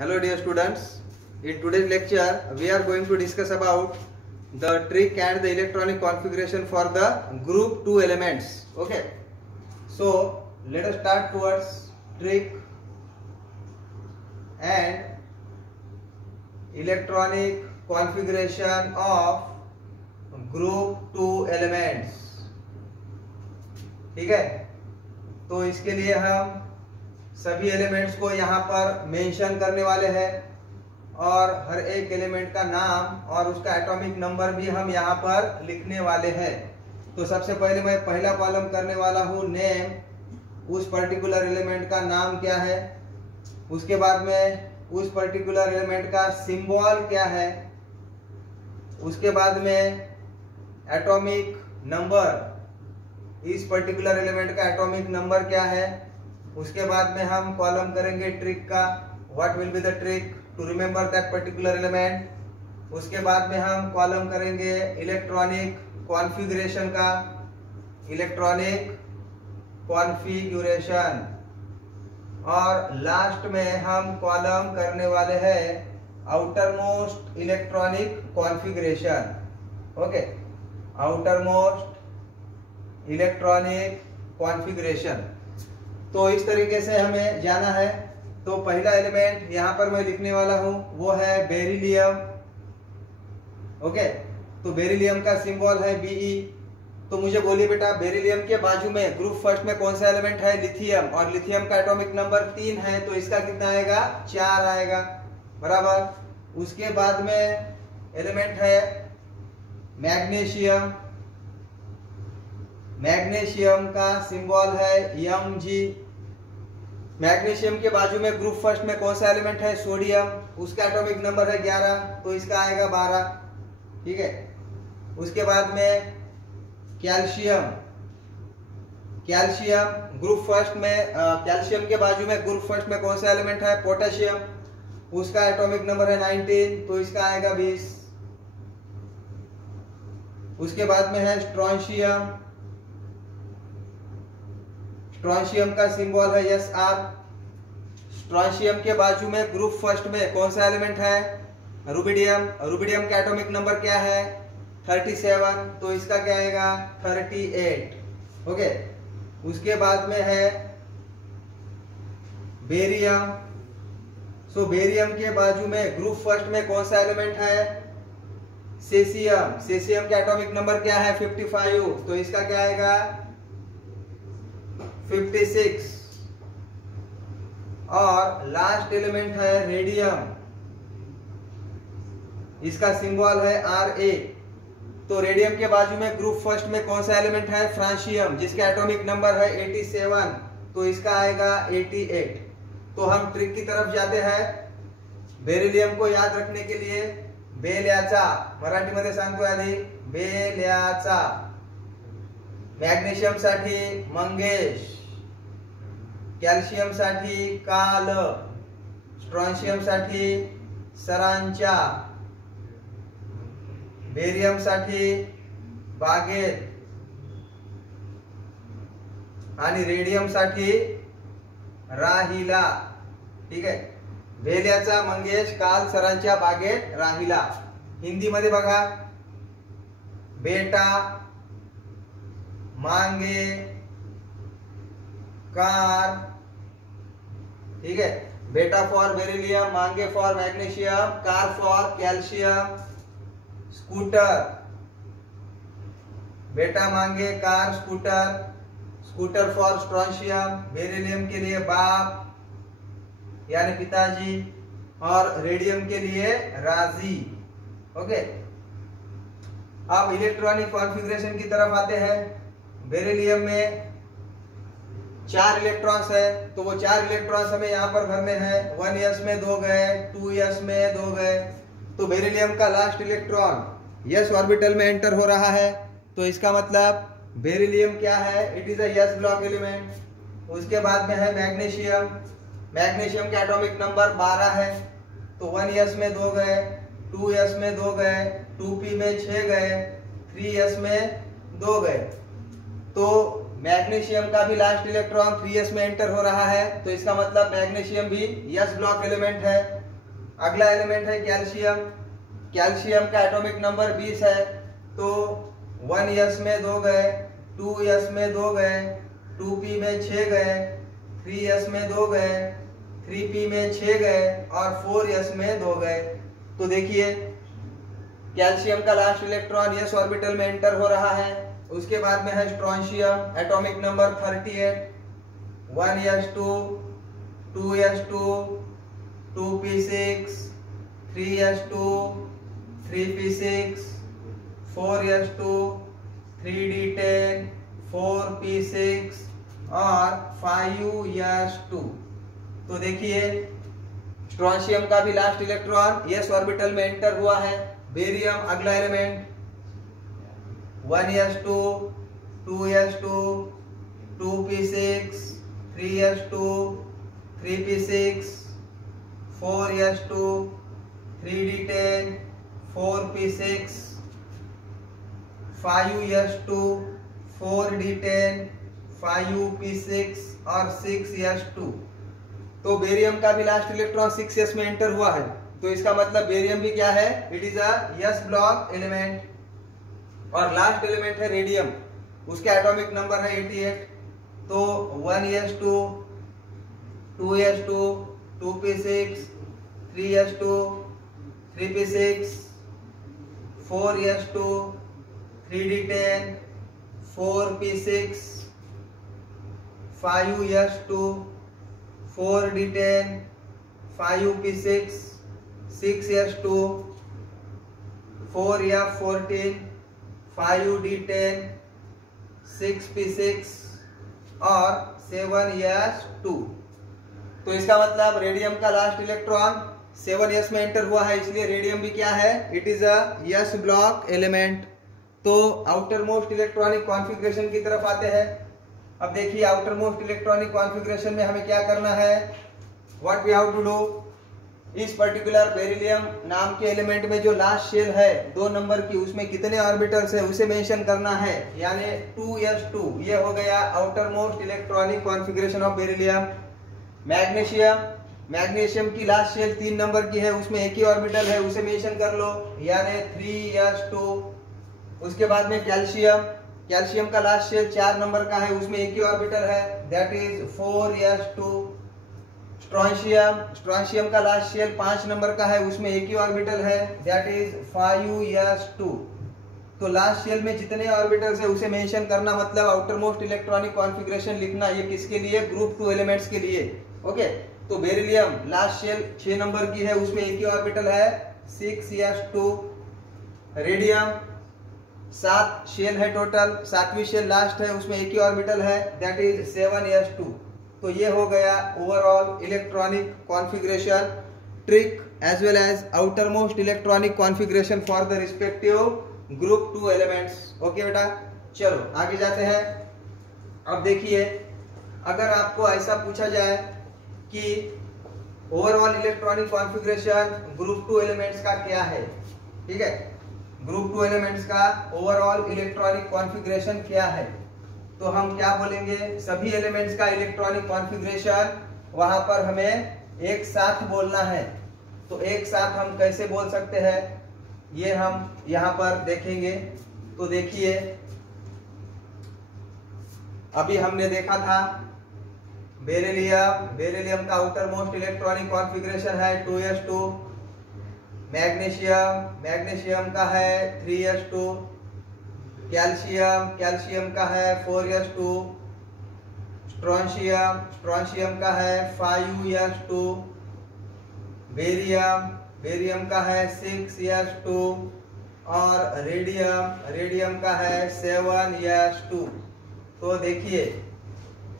Hello dear students, in today's lecture we are going to discuss about the trick and the electronic configuration for the group 2 elements. Okay, so let us start towards trick and electronic configuration of group 2 elements. ठीक है, तो इसके लिए हम सभी elements को यहाँ पर मेंशन करने वाले हैं और हर एक एलिमेंट का नाम और उसका एटॉमिक नंबर भी हम यहाँ पर लिखने वाले हैं। तो सबसे पहले मैं पहला कॉलम करने वाला हूँ नेम, उस पर्टिकुलर एलिमेंट का नाम क्या है, उसके बाद में उस पर्टिकुलर एलिमेंट का सिंबल क्या है, उसके बाद में एटॉमिक नंबर, इस पर्टिकुलर एलिमेंट का एटॉमिक नंबर क्या है, उसके बाद में हम कॉलम करेंगे ट्रिक का, what will be the trick to remember that particular element. उसके बाद में हम कॉलम करेंगे इलेक्ट्रॉनिक कॉन्फ़िगरेशन का, इलेक्ट्रॉनिक कॉन्फ़िगरेशन, और लास्ट में हम कॉलम करने वाले हैं outermost electronic configuration. Okay, outermost electronic configuration. तो इस तरीके से हमें जाना है। तो पहला एलिमेंट यहाँ पर मैं लिखने वाला हूँ वो है बेरिलियम। ओके, तो बेरिलियम का सिंबल है Be। तो मुझे बोलिए बेटा, बेरिलियम के बाजू में ग्रुप फर्स्ट में कौन सा एलिमेंट है? लिथियम, और लिथियम का एटॉमिक नंबर 3 है, तो इसका कितना आएगा? 4 आएगा, बराबर। उसके बाद में एलिमेंट है मैग्नीशियम, मैग्नीशियम का सिंबल है Mg। मैग्नीशियम के बाजू में ग्रुप फर्स्ट में कौन सा एलिमेंट है? सोडियम, उसका एटॉमिक नंबर है 11, तो इसका आएगा 12। ठीक है, उसके बाद में कैल्शियम, कैल्शियम ग्रुप फर्स्ट में कैल्शियम के बाजू में ग्रुप फर्स्ट में कौन सा एलिमेंट है? पोटेशियम, उसका एटॉमिक नंबर है 19, तो इसका आएगा 20। उसके बाद में है स्ट्रोंशियम, स्ट्रोंशियम का सिंबल है Sr। स्ट्रोंशियम के बाजू में ग्रुप फर्स्ट में कौन सा एलिमेंट है? रुबिडियम, रुबिडियम का एटॉमिक नंबर क्या है? 37, तो इसका क्या आएगा? 38। ओके, उसके बाद में है बेरियम। सो बेरियम के बाजू में ग्रुप फर्स्ट में कौन सा एलिमेंट है? सेसियम, सेसियम का एटॉमिक नंबर क्या है? 55, तो इसका क्या आएगा? 56। और लास्ट एलिमेंट है रेडियम, इसका सिंबल है Ra। तो रेडियम के बाजू में ग्रुप फर्स्ट में कौन सा एलिमेंट है? फ्रांशियम, जिसका एटॉमिक नंबर है 87, तो इसका आएगा 88। तो हम ट्रिक की तरफ जाते हैं। बेरिलियम को याद रखने के लिए बेल्याचा, मराठी मध्ये सांगतो आधी बेल्याचा, मॅग्नेशियम साठी मंगेश, कॅल्शियम साठी काल, स्ट्रोंशियम साठी सरांच्या, बेरियम साठी बागेत, आणि रेडियम साठी राहिला। ठीक आहे, बेल्याचा, मंगेश, काल, सरांच्या, बागेत, राहिला। हिंदी मध्ये बघा, बेटा, मांगे, कार। ठीक है, बेटा फॉर बेरिलियम, मांगे for magnesium, car for calcium, scooter, बेटा, मांगे, car, scooter, scooter for strontium, beryllium के लिए बाप यानी पिताजी, और रेडियम के लिए राजी। ओके, अब इलेक्ट्रॉनिक कॉन्फ़िगरेशन की तरफ आते हैं। बेरिलियम में 4 इलेक्ट्रॉन्स है, तो वो 4 इलेक्ट्रॉन्स हमें यहाँ पर भरने हैं। 1s में 2 गए, 2s में 2 गए, तो बेरिलियम का लास्ट इलेक्ट्रॉन s ऑर्बिटल में एंटर हो रहा है, तो इसका मतलब बेरिलियम क्या है? It is a s block element. उसके बाद में है मैग्नीशियम, मैग्नीशियम का एटॉमिक नंबर 12 है, तो 1s में 2 गए, 2s में 2 गए, 2p में 6 गए, 3s में 2 गए। तो मैग्नीशियम का भी लास्ट इलेक्ट्रॉन 3s में एंटर हो रहा है, तो इसका मतलब मैग्नीशियम भी s ब्लॉक एलिमेंट है। अगला एलिमेंट है कैल्शियम। कैल्शियम का एटॉमिक नंबर 20 है, तो 1s में 2 गए, 2s में 2 गए, 2p में 6 गए, 3s में 2 गए, 3p में 6 गए और 4s में 2 गए। तो देखिए कैल्शियम का लास्ट इलेक्ट्रॉन s ऑर्बिटल में एंटर हो रहा है। उसके बाद में है strontium, atomic number 38, 1s2, 2s2, 2p6, 3s2, 3p6, 4s2, 3d10, 4p6 और 5s2। तो देखिए स्ट्रोंशियम का भी लास्ट इलेक्ट्रॉन s ऑर्बिटल में एंटर हुआ है। बेरियम अगला element 1s2, 2s2, 2p6, 3s2, 3p6, 4s2, 3d10, 4p6, 5s2, 4d10, 5p6 और 6s2। तो बेरियम का भी लास्ट इलेक्ट्रॉन 6s में एंटर हुआ है, तो इसका मतलब बेरियम भी क्या है, it is a s block element. और लास्ट एलिमेंट है रेडियम, उसका एटॉमिक नंबर है 88, तो 1s2, 2s2, 2p6, 3s2, 3p6, 4s2, 3d10, 4p6, 5s2, 4d10, 5p6, 6s2, 4f14, 5d10, 6p6 और 7s2। तो इसका मतलब रेडियम का लास्ट इलेक्ट्रॉन 7s में एंटर हुआ है, इसलिए रेडियम भी क्या है, it is a s block element. तो आउटर मोस्ट इलेक्ट्रॉनिक कॉन्फ़िगरेशन की तरफ आते हैं। अब देखिए आउटर मोस्ट इलेक्ट्रॉनिक कॉन्फ़िगरेशन में हमें क्या करना है, what we have to do. इस पर्टिकुलर बेरिलियम नाम के एलिमेंट में जो लास्ट शेल है 2 नंबर की, उसमें कितने ऑर्बिटल्स है उसे मेंशन करना है, यानी 2s2। ये हो गया outer most electronic configuration of beryllium. Magnesium, magnesium की लास्ट शेल 3 नंबर की है, उसमें एक ही ऑर्बिटल है, उसे मेंशन कर लो, यानी 3s2। उसके बाद में कैल्शियम, कैल्शियम का लास्ट शेल 4 नंबर का है, उसमें एक ही ऑर्बिटल है, that is 4s2। Strontium, strontium का लास्ट शेल 5 नंबर का है, उसमें एक ही ऑर्बिटल है, दैट इज 5s2। तो लास्ट शेल में जितने ऑर्बिटल्स है उसे मेंशन करना, मतलब आउटर मोस्ट इलेक्ट्रॉनिक कॉन्फ़िगरेशन लिखना। ये किसके लिए, ग्रुप 2 एलिमेंट्स के लिए। ओके, तो बेरिलियम लास्ट शेल 6 नंबर की है, उसमें एक ही ऑर्बिटल है, 6s2। रेडियम 7 शेल है टोटल, 7वीं शेल लास्ट है, उसमें एक ही ऑर्बिटल है, दैट इज 7s2। तो ये हो गया overall electronic configuration trick as well as outermost electronic configuration for the respective group 2 elements. Okay बेटा, चलो आगे जाते हैं। अब देखिए अगर आपको ऐसा पूछा जाए कि overall electronic configuration group 2 elements का क्या है, ठीक है, ग्रुप 2 एलिमेंट्स का ओवरऑल इलेक्ट्रॉनिक कॉन्फ़िगरेशन क्या है, तो हम क्या बोलेंगे, सभी एलिमेंट्स का इलेक्ट्रॉनिक कॉन्फ़िगरेशन वहां पर हमें एक साथ बोलना है। तो एक साथ हम कैसे बोल सकते हैं, ये हम यहां पर देखेंगे। तो देखिए अभी हमने देखा था बेरिलियम, बेरिलियम का आउटर मोस्ट इलेक्ट्रॉनिक कॉन्फ़िगरेशन है 2s2। मैग्नीशियम, मैग्नीशियम का है 3s2। कैल्शियम, कैल्शियम का है 4s2। स्ट्रोंशियम, स्ट्रोंशियम का है 5s2। बेरियम, बेरियम का है 6s2 और रेडियम, रेडियम का है 7s2। तो देखिए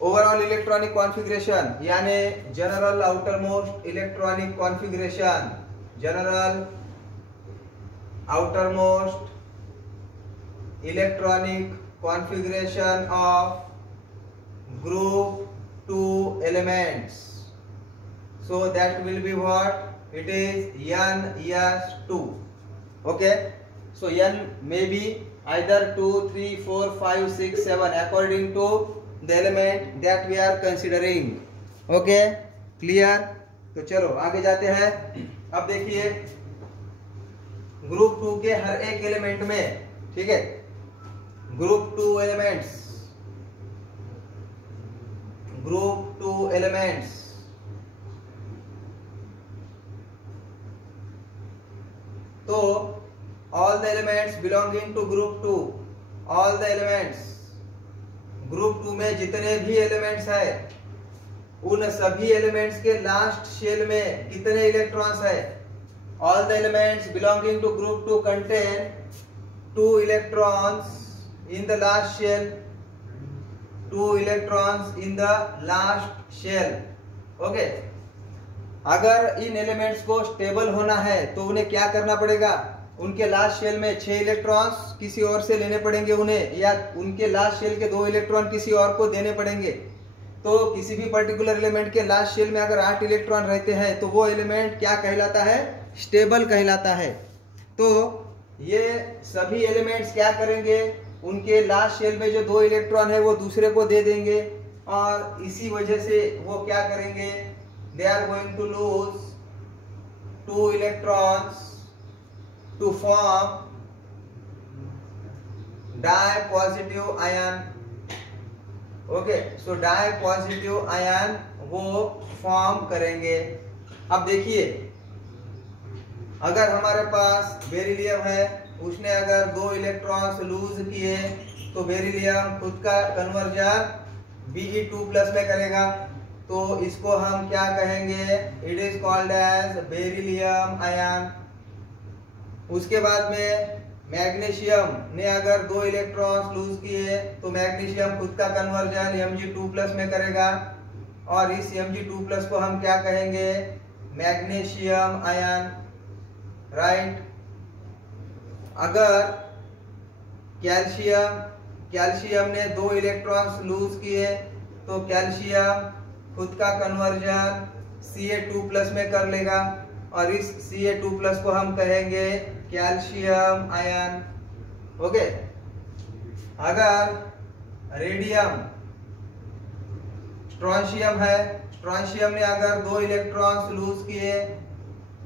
ओवरऑल इलेक्ट्रॉनिक कॉन्फ़िगरेशन यानी general outer most electronic configuration, general outer most electronic configuration of group 2 elements, so that will be what, it is n(s)(2). okay, so n may be either 2 3 4 5 6 7 according to the element that we are considering. okay, clear। तो चलो आगे जाते हैं। अब देखिए group 2 के हर एक element में, ठीक है, ग्रुप 2 एलिमेंट्स तो all the elements belonging to group 2, all the elements, group 2 में जितने भी एलिमेंट्स है उन सभी एलिमेंट्स के लास्ट शेल में कितने इलेक्ट्रॉन्स है? All the elements belonging to group 2 contain 2 electrons in the last shell, 2 electrons in the last shell. Okay, अगर इन एलिमेंट्स को स्टेबल होना है तो उन्हें क्या करना पड़ेगा? उनके लास्ट शेल में 6 इलेक्ट्रॉन्स किसी और से लेने पड़ेंगे उन्हें, या उनके लास्ट शेल के 2 इलेक्ट्रॉन किसी और को देने पड़ेंगे। तो किसी भी पर्टिकुलर एलिमेंट के लास्ट शेल में अगर 8 इलेक्ट्रॉन रहते हैं तो वो एलिमेंट क्या कहलाता है? स्टेबल कहलाता है। तो ये सभी एलिमेंट्स क्या करेंगे? उनके लास्ट शेल में जो 2 इलेक्ट्रॉन है वो दूसरे को दे देंगे, और इसी वजह से वो क्या करेंगे? They are going to lose 2 electrons to form dipositive ion. Okay, so dipositive ion वो फॉर्म करेंगे। अब देखिए, अगर हमारे पास बेरिलियम है, उसने अगर 2 इलेक्ट्रॉन्स लूज किए तो बेरिलियम खुद का कन्वर्जन Be2+ में करेगा, तो इसको हम क्या कहेंगे? It is called as beryllium ion. उसके बाद में मैग्नीशियम ने अगर 2 इलेक्ट्रॉन्स लूज किए तो मैग्नीशियम खुद का कन्वर्जन Mg2+ में करेगा, और इस Mg2+ को हम क्या कहेंगे? Magnesium ion, right. अगर कैल्शियम ने 2 इलेक्ट्रॉन्स लूज किए तो कैल्शियम खुद का कन्वर्जन Ca2+ में कर लेगा, और इस Ca2+ को हम कहेंगे कैल्शियम आयन। ओके, अगर रेडियम स्ट्रोंशियम है, स्ट्रोंशियम ने अगर 2 इलेक्ट्रॉन्स लूज किए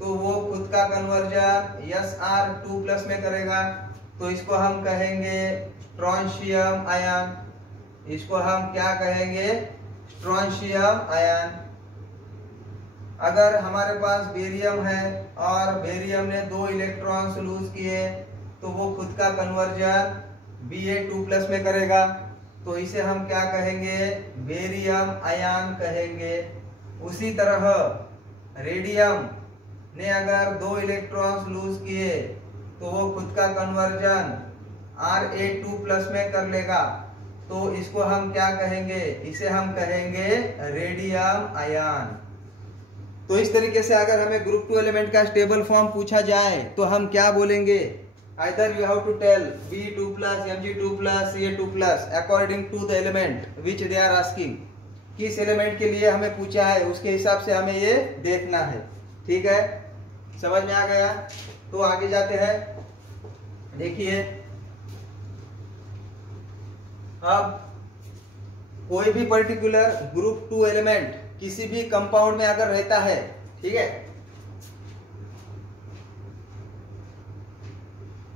तो वो खुद का कन्वर्जन Sr2+ में करेगा, तो इसको हम कहेंगे स्ट्रोंशियम आयन। इसको हम क्या कहेंगे? Strontium ion. अगर हमारे पास बेरियम है और बेरियम ने 2 इलेक्ट्रॉन्स लूज किए तो वो खुद का कन्वर्जन Ba2+ में करेगा, तो इसे हम क्या कहेंगे? बेरियम आयन कहेंगे। उसी तरह रेडियम ने अगर 2 इलेक्ट्रॉन्स लूज किए तो वो खुद का कन्वर्जन Ra2+ में कर लेगा, तो इसको हम क्या कहेंगे? इसे हम कहेंगे रेडियम आयन। तो इस तरीके से अगर हमें ग्रुप 2 एलिमेंट का स्टेबल फॉर्म पूछा जाए तो हम क्या बोलेंगे? Either you have to tell Be2+, Mg2+, Ca2+ according to the element which they are asking. किस एलिमेंट के लिए हमें पूछा है उसके हिसाब से हमें ये देखना है। ठीक है, समझ में आ गया? तो आगे जाते हैं। देखिए, अब कोई भी पर्टिकुलर ग्रुप 2 एलिमेंट किसी भी कंपाउंड में अगर रहता है, ठीक है,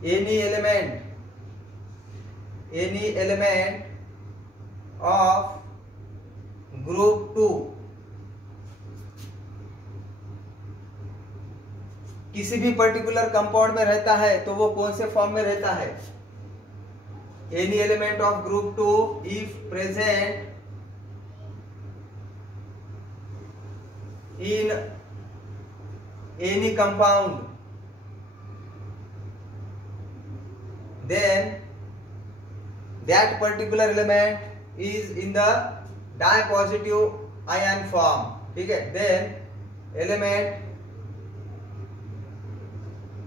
एनी एलिमेंट ऑफ ग्रुप 2 किसी भी पर्टिकुलर कंपाउंड में रहता है तो वो कौन से फॉर्म में रहता है? Any element of group 2 if present in any compound, then that particular element is in the dipositive ion form. ठीक है, then element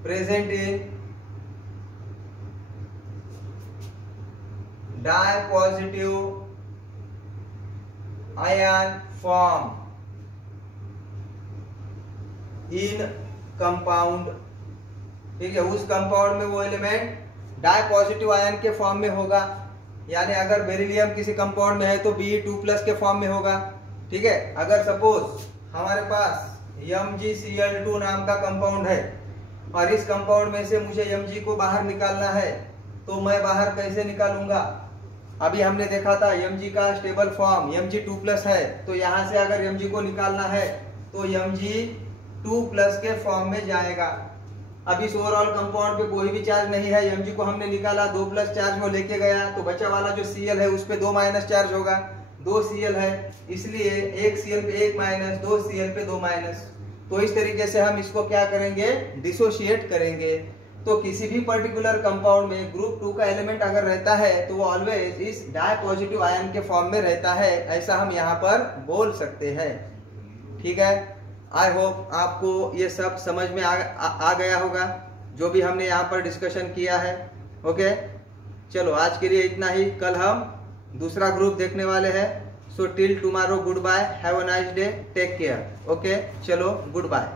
present in dipositive ion form in compound. ठीक है, उस कंपाउंड में वो एलिमेंट डाइपॉजिटिव आयन के form में होगा, यानी अगर बेरिलियम किसी कंपाउंड में है तो Be2+ के फॉर्म में होगा। ठीक है, अगर सपोज हमारे पास MgCl2 नाम का कंपाउंड है और इस कंपाउंड में से मुझे Mg को बाहर निकालना है, तो मैं बाहर कैसे निकालूंगा? अभी हमने देखा था Mg का स्टेबल फॉर्म Mg2+ है, तो यहाँ से अगर Mg को निकालना है तो Mg2+ के फॉर्म में जाएगा। अब इस ओवरऑल कंपाउंड पे कोई भी चार्ज नहीं है, Mg को हमने निकाला, 2+ चार्ज वो लेके गया, तो बचा वाला जो Cl है उस पे 2- चार्ज होगा, 2 Cl है, इसलिए 1 Cl पे 1-, 2 Cl पे 2-। तो इस तरीके से हम इसको क्या करेंगे? डिसोशिएट करेंगे। तो किसी भी पर्टिकुलर कंपाउंड में ग्रुप 2 का एलिमेंट अगर रहता है तो वो ऑलवेज इस डाई पॉजिटिव आयन के फॉर्म में रहता है, ऐसा हम यहाँ पर बोल सकते हैं। ठीक है, आई होप आपको ये सब समझ में आ गया होगा जो भी हमने यहाँ पर डिस्कशन किया है। ओके, चलो आज के लिए इतना ही, कल हम दूसरा ग्रुप देखने वाले हैं। So till tomorrow, good bye, have a nice day, take care. Okay, चलो गुड बाय।